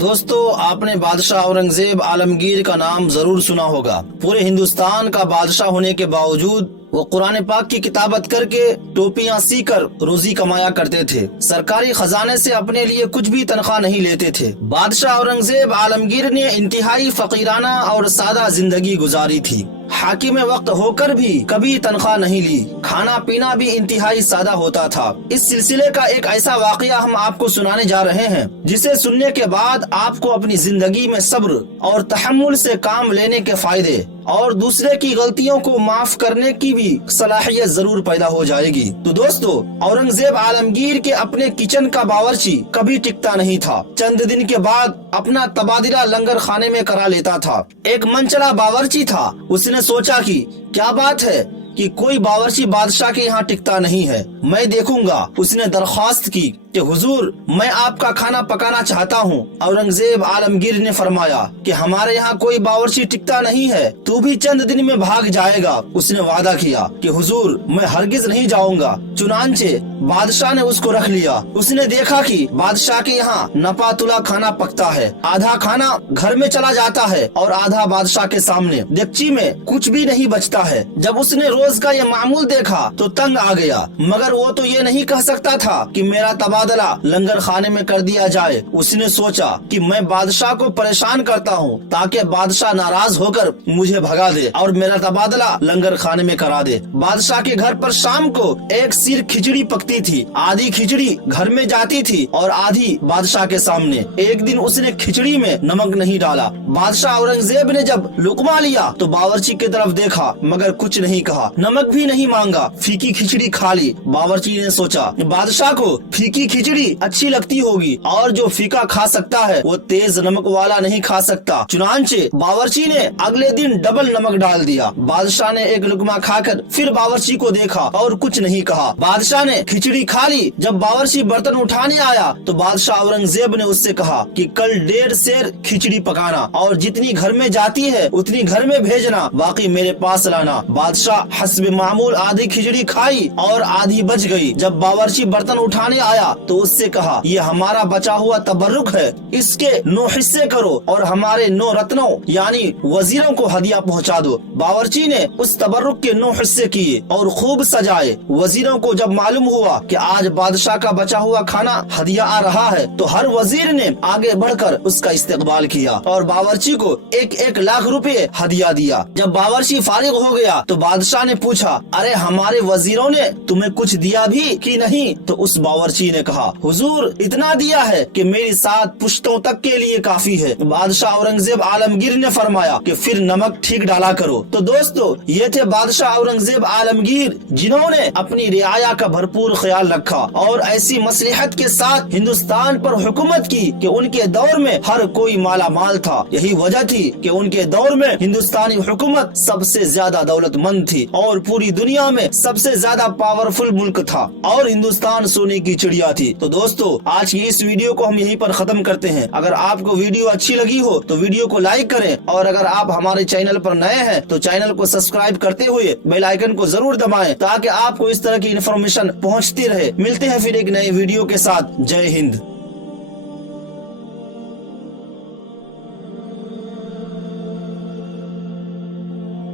दोस्तों, आपने बादशाह औरंगजेब आलमगीर का नाम जरूर सुना होगा। पूरे हिंदुस्तान का बादशाह होने के बावजूद वो कुरान पाक की किताबत करके टोपियां सीकर रोजी कमाया करते थे। सरकारी खजाने से अपने लिए कुछ भी तनख्वाह नहीं लेते थे। बादशाह औरंगजेब आलमगीर ने इंतहाई फकीराना और सादा जिंदगी गुजारी थी। हाकिम वक्त होकर भी कभी तनख्वाह नहीं ली। खाना पीना भी इंतहाई सादा होता था। इस सिलसिले का एक ऐसा वाकया हम आपको सुनाने जा रहे हैं जिसे सुनने के बाद आपको अपनी जिंदगी में सब्र और तहम्मुल से काम लेने के फायदे और दूसरे की गलतियों को माफ करने की भी सलाहियत जरूर पैदा हो जाएगी। तो दोस्तों, औरंगजेब आलमगीर के अपने किचन का बावर्ची कभी टिकता नहीं था। चंद दिन के बाद अपना तबादला लंगर खाने में करा लेता था। एक मनचला बावर्ची था। उसने सोचा कि क्या बात है कि कोई बावर्ची बादशाह के यहाँ टिकता नहीं है, मैं देखूंगा। उसने दरख्वास्त की कि हुजूर, मैं आपका खाना पकाना चाहता हूँ। औरंगजेब आलमगीर ने फरमाया कि हमारे यहाँ कोई बावर्ची टिकता नहीं है, तू भी चंद दिन में भाग जाएगा। उसने वादा किया कि हुजूर, मैं हरगिज नहीं जाऊंगा। चुनांचे बादशाह ने उसको रख लिया। उसने देखा कि बादशाह के यहाँ नपा तुला खाना पकता है। आधा खाना घर में चला जाता है और आधा बादशाह के सामने डेगची में कुछ भी नहीं बचता है। जब उसने रोज का ये मामूल देखा तो तंग आ गया, मगर वो तो ये नहीं कह सकता था कि मेरा तबादला लंगर खाने में कर दिया जाए। उसने सोचा कि मैं बादशाह को परेशान करता हूँ ताकि बादशाह नाराज होकर मुझे भगा दे और मेरा तबादला लंगर खाने में करा दे। बादशाह के घर पर शाम को एक सिर खिचड़ी पकती थी। आधी खिचड़ी घर में जाती थी और आधी बादशाह के सामने। एक दिन उसने खिचड़ी में नमक नहीं डाला। बादशाह औरंगजेब ने जब लुकमा लिया तो बावर्ची की तरफ देखा मगर कुछ नहीं कहा, नमक भी नहीं मांगा, फीकी खिचड़ी खा ली। बावर्ची ने सोचा बादशाह को फीकी खिचड़ी अच्छी लगती होगी और जो फीका खा सकता है वो तेज नमक वाला नहीं खा सकता। चुनांचे बावर्ची ने अगले दिन डबल नमक डाल दिया। बादशाह ने एक लुकमा खाकर फिर बावर्ची को देखा और कुछ नहीं कहा। बादशाह ने खिचड़ी खा ली। जब बावर्ची बर्तन उठाने आया तो बादशाह औरंगजेब ने उससे कहा कि कल 1.5 सेर खिचड़ी पकाना और जितनी घर में जाती है उतनी घर में भेजना, बाकी मेरे पास लाना। बादशाह हस्बे मामूल आधी खिचड़ी खाई और आधी बच गई। जब बावर्ची बर्तन उठाने आया तो उससे कहा, ये हमारा बचा हुआ तबर्रुक है, इसके 9 हिस्से करो और हमारे 9 रत्नों यानी वजीरों को हदिया पहुंचा दो। बावर्ची ने उस तबर्रुक के 9 हिस्से किए और खूब सजाए। वजीरों को जब मालूम हुआ कि आज बादशाह का बचा हुआ खाना हदिया आ रहा है तो हर वजीर ने आगे बढ़कर उसका इस्तकबाल किया और बावर्ची को 1-1 लाख रुपए हदिया दिया। जब बावर्ची फारिग हो गया तो बादशाह ने पूछा, अरे हमारे वजीरों ने तुम्हें कुछ दिया भी कि नहीं? तो उस बावर्ची ने कहा, हुजूर, इतना दिया है कि मेरी 7 पुश्तों तक के लिए काफी है। बादशाह औरंगजेब आलमगीर ने फरमाया कि फिर नमक ठीक डाला करो। तो दोस्तों, ये थे बादशाह औरंगजेब आलमगीर जिन्होंने अपनी रियाया का भरपूर ख्याल रखा और ऐसी मसलिहत के साथ हिंदुस्तान पर हुकूमत की कि उनके दौर में हर कोई माला माल था। यही वजह थी कि उनके दौर में हिंदुस्तानी हुकूमत सबसे ज्यादा दौलतमंद थी और पूरी दुनिया में सबसे ज्यादा पावरफुल मुल्क था और हिंदुस्तान सोने की चिड़िया थी। तो दोस्तों, आज की इस वीडियो को हम यहीं पर खत्म करते हैं। अगर आपको वीडियो अच्छी लगी हो तो वीडियो को लाइक करें और अगर आप हमारे चैनल पर नए हैं तो चैनल को सब्सक्राइब करते हुए बेल आइकन को जरूर दबाएं ताकि आपको इस तरह की इन्फॉर्मेशन पहुंचती रहे। मिलते हैं फिर एक नए वीडियो के साथ। जय हिंद।